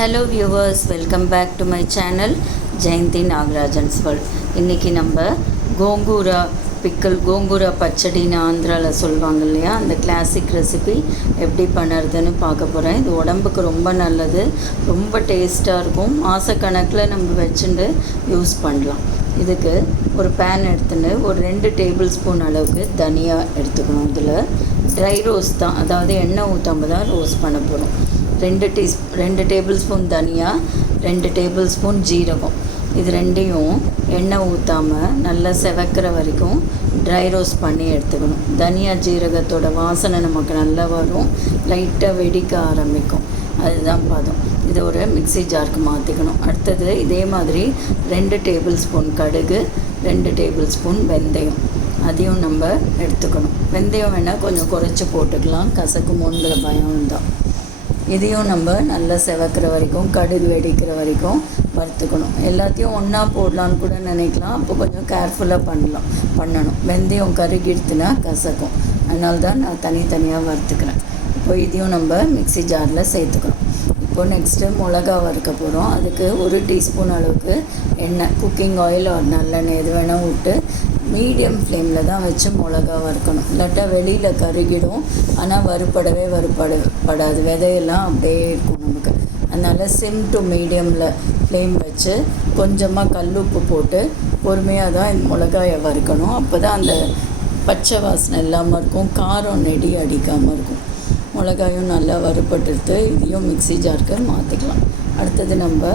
Hello viewers welcome back to my channel Jayanthi Nagarajan's world இன்றைக்கி நம்ம கோங்கூரா பிக்கல் கோங்கூரா பச்சடின்னு ஆந்திராவில் சொல்லுவாங்க இல்லையா? அந்த கிளாசிக் ரெசிபி எப்படி பண்ணுறதுன்னு பார்க்க போகிறேன் இது உடம்புக்கு ரொம்ப நல்லது ரொம்ப டேஸ்ட்டாக இருக்கும். மாதக்கணக்கில் நம்ம வச்சுட்டு யூஸ் பண்ணலாம். இதுக்கு ஒரு பேன் எடுத்துன்னு ஒரு ரெண்டு டேபிள் ஸ்பூன் அளவுக்கு தனியாக எடுத்துக்கணும். இதில் ட்ரை ரோஸ் தான். அதாவது எண்ணெய் ஊற்றாம தான் ரோஸ் பண்ண போகிறோம் ரெண்டு டீஸ் ரெண்டு டேபிள் ஸ்பூன் தனியா ரெண்டு டேபிள் ஸ்பூன் ஜீரகம். இது ரெண்டையும் எண்ணெய் ஊற்றாமல் நல்லா செவக்கிற வரைக்கும் ட்ரை ரோஸ்ட் பண்ணி எடுத்துக்கணும். தனியா ஜீரகத்தோட வாசனை நமக்கு நல்லா வரும். லைட்டாக வெடிக்க ஆரம்பிக்கும். அதுதான் பதம். இதை ஒரு மிக்ஸி ஜாருக்கு மாற்றிக்கணும் அடுத்தது இதே மாதிரி ரெண்டு டேபிள் ஸ்பூன் கடுகு ரெண்டு டேபிள் ஸ்பூன் வெந்தயம். அதையும் நம்ம எடுத்துக்கணும். வெந்தயம் வேணால் கொஞ்சம் குறைச்சி போட்டுக்கலாம். கசக்குமோங்கிற பயம் தான் இதையும் நம்ம நல்லா செவக்கிற வரைக்கும் கடுகு வெடிக்கிற வரைக்கும் வறுத்துக்கணும். எல்லாத்தையும் ஒன்றா போடலான்னு கூட நினைக்கலாம். அப்போ கொஞ்சம் கேர்ஃபுல்லாக பண்ணலாம். பண்ணணும். வெந்தயம் கருகிடுத்துனா கசக்கும். அதனால தான் நான் தனித்தனியாக வறுத்துக்கிறேன். இப்போ இதையும் நம்ம மிக்ஸி ஜாரில் சேர்த்துக்கணும். இப்போ நெக்ஸ்ட்டு மிளகா வறுக்க போகிறோம் அதுக்கு ஒரு டீஸ்பூன் அளவுக்கு எண்ணெய். குக்கிங் ஆயில் ஒரு நல்லெண்ணெய் எது வேணால் விட்டு மீடியம் ஃப்ளேமில் தான் வச்சு மிளகா வறுக்கணும். இல்லாட்டா வெளியில் கருகிடும். ஆனால் வறுப்படவே வறுப்பட படாது. விதையெல்லாம் அப்படியே இருக்கும் நமக்கு. அதனால் சிம் டு மீடியமில் ஃப்ளேம் வச்சு கொஞ்சமாக கல்லுப்பு போட்டு பொறுமையாக தான் இந்த மிளகாயை வறுக்கணும். அப்போ தான் அந்த பச்சை வாசனை இல்லாமல் இருக்கும். காரம் நெடி அடிக்காமல் இருக்கும். மிளகாயும் நல்லா வறுபட்டுடுத்து இதையும் மிக்ஸி ஜாருக்கு மாற்றிக்கலாம் அடுத்தது நம்ம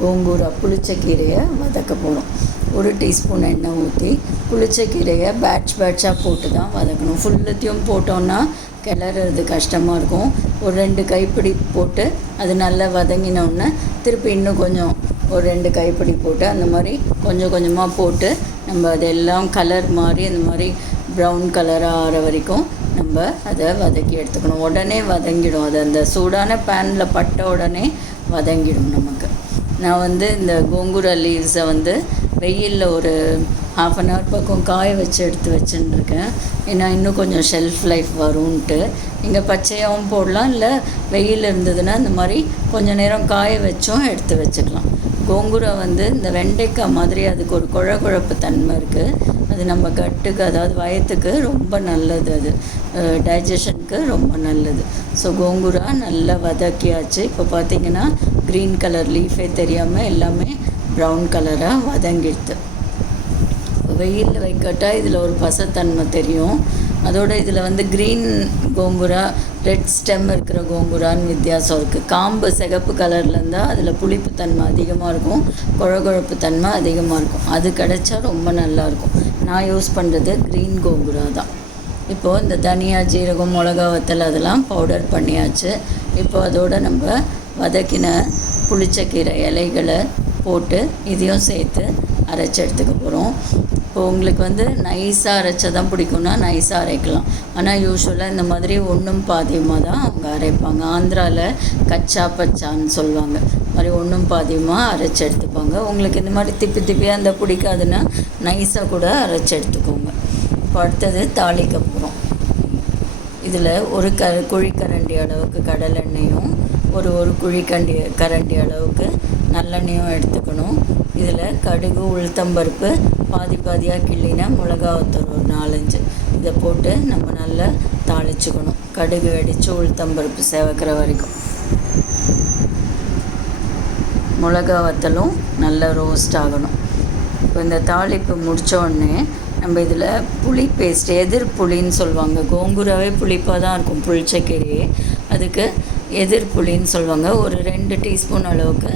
கோங்கூரா புளிச்சக்கீரையை வதக்க போகிறோம் ஒரு டீஸ்பூன் எண்ணெய் ஊற்றி புளிச்சக்கீரையை பேட்ச் பேட்சாக போட்டு தான் வதக்கணும். ஃபுல்லத்தையும் போட்டோன்னா கிளறது கஷ்டமாக இருக்கும். ஒரு ரெண்டு கைப்பிடி போட்டு அது நல்லா வதங்கினோடனே திருப்பி இன்னும் கொஞ்சம் ஒரு ரெண்டு கைப்பிடி போட்டு அந்த மாதிரி கொஞ்சம் கொஞ்சமாக போட்டு நம்ம அதெல்லாம் கலர் மாதிரி அந்த மாதிரி ப்ரௌன் கலராக ஆகிற வரைக்கும் நம்ம அதை வதக்கி எடுத்துக்கணும். உடனே வதங்கிடும். அது அந்த சூடான பேனில் பட்ட உடனே வதங்கிடும் நமக்கு. நான் வந்து இந்த கோங்குரா லீவ்ஸை வந்து வெயிலில் ஒரு ஹாஃப் அன் ஹவர் பக்கம் காய வச்சு எடுத்து வச்சுட்டுருக்கேன் ஏன்னா இன்னும் கொஞ்சம் ஷெல்ஃப் லைஃப் வரும்ன்ட்டு. இங்கே பச்சையாகவும் போடலாம் இல்லை வெயில் இருந்ததுன்னா இந்த மாதிரி கொஞ்சம் நேரம் காய வச்சும் எடுத்து வச்சுக்கலாம். கோங்குரா வந்து இந்த வெண்டைக்காய் மாதிரி அதுக்கு ஒரு குழ குழப்பு தன்மை இருக்குது அது நம்ம கட்டுக்கு அதாவது வயத்துக்கு ரொம்ப நல்லது அது. டைஜஷனுக்கு ரொம்ப நல்லது. ஸோ கோங்குரா நல்லா வதக்கியாச்சு. இப்போ பார்த்தீங்கன்னா க்ரீன் கலர் லீஃபே தெரியாமல் எல்லாமே ப்ரௌன் கலராக வதங்கிடுது. வெயிலில் வைக்கட்டா இதில் ஒரு பசத்தன்மை தெரியும். அதோட இதில் வந்து க்ரீன் கோம்புரா ரெட் ஸ்டெம் இருக்கிற கோம்புரான்னு வித்தியாசம் இருக்குது காம்பு சிகப்பு கலரில் இருந்தால் அதில் புளிப்புத்தன்மை அதிகமாக இருக்கும். குழகுழப்பு தன்மை அதிகமாக இருக்கும். அது கிடச்சா ரொம்ப நல்லாயிருக்கும் நான் யூஸ் பண்ணுறது க்ரீன் கோம்புரா தான். இப்போது இந்த தனியா ஜீரகம் மிளகா வத்தல் அதெல்லாம் பவுடர் பண்ணியாச்சு. இப்போ அதோட நம்ம வதக்கின புளிச்சக்கீரை இலைகளை போட்டு இதையும் சேர்த்து அரைச்சி எடுத்துக்க போகிறோம் இப்போ உங்களுக்கு வந்து நைஸாக அரைச்சா தான் பிடிக்கும்னா நைஸாக அரைக்கலாம். ஆனால் யூஸ்வலாக இந்த மாதிரி ஒன்றும் பாதியமாக தான் அவங்க அரைப்பாங்க. ஆந்திராவில் கச்சா பச்சான்னு சொல்லுவாங்க. மாதிரி ஒன்றும் பாதியமாக அரைச்சி எடுத்துப்பாங்க. உங்களுக்கு இந்த மாதிரி திப்பி திப்பியாக அந்த பிடிக்காதுன்னா நைஸாக கூட அரைச்சி எடுத்துக்கோங்க. இப்போ அடுத்தது தாளிக்க போகிறோம் இதில் ஒரு க குழிக்கரண்டி அளவுக்கு கடலெண்ணெயும் ஒரு ஒரு குழிக்கண்டி கரண்டி அளவுக்கு நல்லெண்ணையும் எடுத்துக்கணும். இதில் கடுகு உளுத்தம்பருப்பு பாதி பாதியாக கிள்ளினா மிளகா வத்தல் ஒரு நாலஞ்சு. இதை போட்டு நம்ம நல்லா தாளிச்சுக்கணும். கடுகு வெடித்து உளுத்தம்பருப்பு சேவக்கிற வரைக்கும். மிளகா வத்தலும் நல்லா ரோஸ்ட் ஆகணும். இப்போ இந்த தாளிப்பு முடித்தோடனே நம்ம இதில் புளி பேஸ்ட் எதிர் புளின்னு சொல்லுவாங்க. கோங்குராவே புளிப்பாக தான் இருக்கும் புளிச்சக்கீரையே. அதுக்கு எதிர் புளின்னு சொல்லுவாங்க. ஒரு ரெண்டு டீஸ்பூன் அளவுக்கு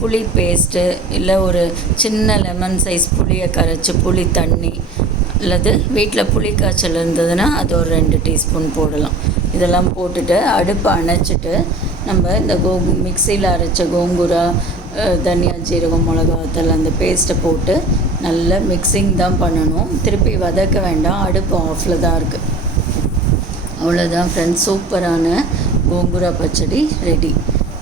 புளி பேஸ்ட்டு இல்லை ஒரு சின்ன லெமன் சைஸ் புளியை கரைச்சி புளி தண்ணி அல்லது வீட்டில் புளி காய்ச்சல் இருந்ததுன்னா அது ஒரு ரெண்டு டீஸ்பூன் போடலாம். இதெல்லாம் போட்டுட்டு அடுப்பை அணைச்சிட்டு நம்ம இந்த கோ மிக்சியில் அரைச்ச கோங்குரா தனியா ஜீரகம் மிளகாத்தல் அந்த பேஸ்ட்டை போட்டு நல்லா மிக்சிங் தான் பண்ணணும். திருப்பி வதக்க வேண்டாம். அடுப்பு ஆஃபில் தான் இருக்குது அவ்வளோதான் ஃப்ரெண்ட்ஸ் சூப்பரான கோங்குரா பச்சடி ரெடி.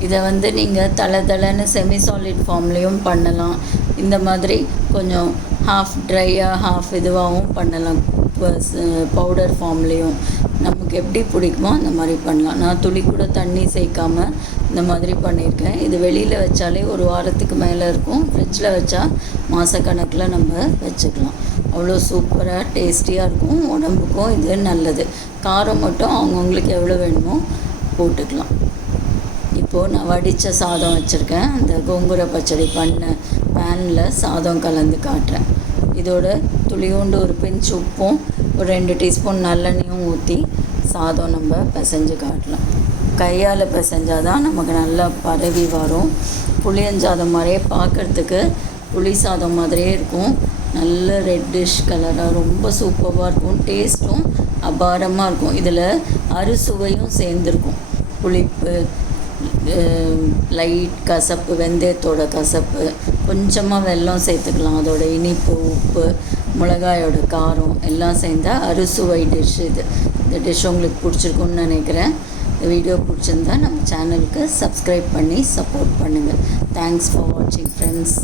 இதை வந்து நீங்கள் தலை தலைன்னு செமி சாலிட் ஃபார்ம்லேயும் பண்ணலாம். இந்த மாதிரி கொஞ்சம் ஹாஃப் ட்ரையாக ஹாஃப் இதுவாகவும் பண்ணலாம். பவுடர் ஃபார்ம்லேயும் நமக்கு எப்படி பிடிக்குமோ அந்த மாதிரி பண்ணலாம். நான் துளி கூட தண்ணி சேர்க்காம இந்த மாதிரி பண்ணியிருக்கேன். இது வெளியில் வச்சாலே ஒரு வாரத்துக்கு மேலே இருக்கும். ஃப்ரிட்ஜில் வச்சா மாதக்கணக்கில் நம்ம வச்சுக்கலாம். அவ்வளோ சூப்பராக டேஸ்டியாக இருக்கும். உடம்புக்கும் இது நல்லது. காரம் மட்டும் அவங்கவுங்களுக்கு எவ்வளோ வேணுமோ போட்டுக்கலாம். இப்போது நான் வடித்த சாதம் வச்சுருக்கேன். அந்த கோங்குரை பச்சடி பண்ண பேனில் சாதம் கலந்து காட்டுறேன். இதோட துளியோண்டு ஒரு பிஞ்ச் உப்பும் ஒரு ரெண்டு டீஸ்பூன் நல்லெண்ணையும் ஊற்றி சாதம் நம்ம பிசைஞ்சு காட்டலாம். கையால் பிசைஞ்சால் தான் நமக்கு நல்லா பரவி வரும். புளியஞ்சாதம் மாதிரியே பார்க்குறதுக்கு புளி சாதம் மாதிரியே இருக்கும். நல்ல ரெட்டிஷ் கலராக ரொம்ப சூப்பராக இருக்கும். டேஸ்ட்டும் அபாரமாக இருக்கும். இதில் அறுசுவையும் சேர்ந்துருக்கும். புளிப்பு லைட் கசப்பு வெந்தயத்தோட கசப்பு கொஞ்சமாக வெல்லம் சேர்த்துக்கலாம். அதோட இனிப்பு உப்பு மிளகாயோட காரம் எல்லாம் சேர்ந்தால் அறுசுவை டிஷ் இது. இந்த டிஷ் உங்களுக்கு பிடிச்சிருக்குன்னு நினைக்கிறேன். இந்த வீடியோ பிடிச்சிருந்தா நம்ம சேனலுக்கு சப்ஸ்கிரைப் பண்ணி சப்போர்ட் பண்ணுங்கள் தேங்க்ஸ் ஃபார் வாட்சிங் ஃப்ரெண்ட்ஸ்